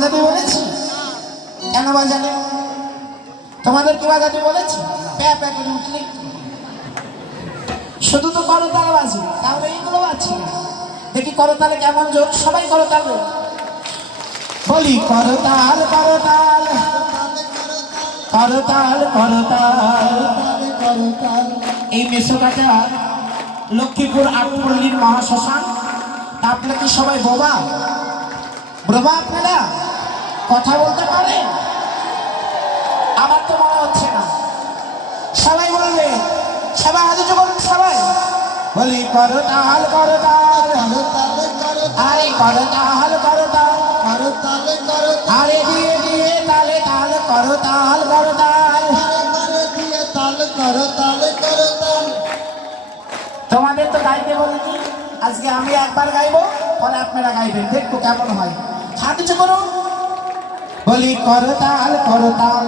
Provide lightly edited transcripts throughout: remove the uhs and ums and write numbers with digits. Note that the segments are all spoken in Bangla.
বাজাতে বলেছি? কেন বাজালে? তোমাদের কি বাজাতে বলেছি? প্যা প্যা করে উঠলে শুধু তো করতাল বাজি, তাহলে এইগুলো বাজছি না। দেখি করতালে কেমন জোর, সবাই করতাল বলি, করতাল করতাল করতাল করতাল করতাল। এই মেসোকাটা লক্ষ্মীপুর আটপল্লীর মহাশ্মশান। আপনারা কি সবাই বোবা? বোবা আপনারা? কথা বলতে পারে? আমার তো মনে হচ্ছে না। সবাই বলবে, সবাই হাতে করুন, সবাই বলি করতাল করতাল আরে করতাল করতাল আরে দিয়ে দিয়ে তালে তাল করতাল করতাল। তোমাদের তো গাইতে বলিনি, আজকে আমি একবার গাইবো, পরে আপনারা গাইবেন, দেখবো কেমন হয়। হাত উঁচু করুন, বলি করতাল করতাল।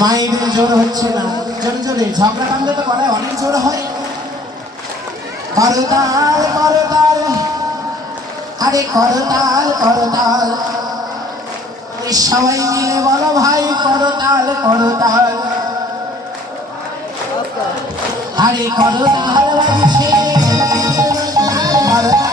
মায়েদের জোর হচ্ছে না, জোরে জোরে ঝগড়া কান্দে তো করে অনেক জোর হয়। করতাল করতাল আরে করতাল করতাল, সবাই মিলে বলো ভাই করতাল করতাল। আরে করতাল বাজছে করতাল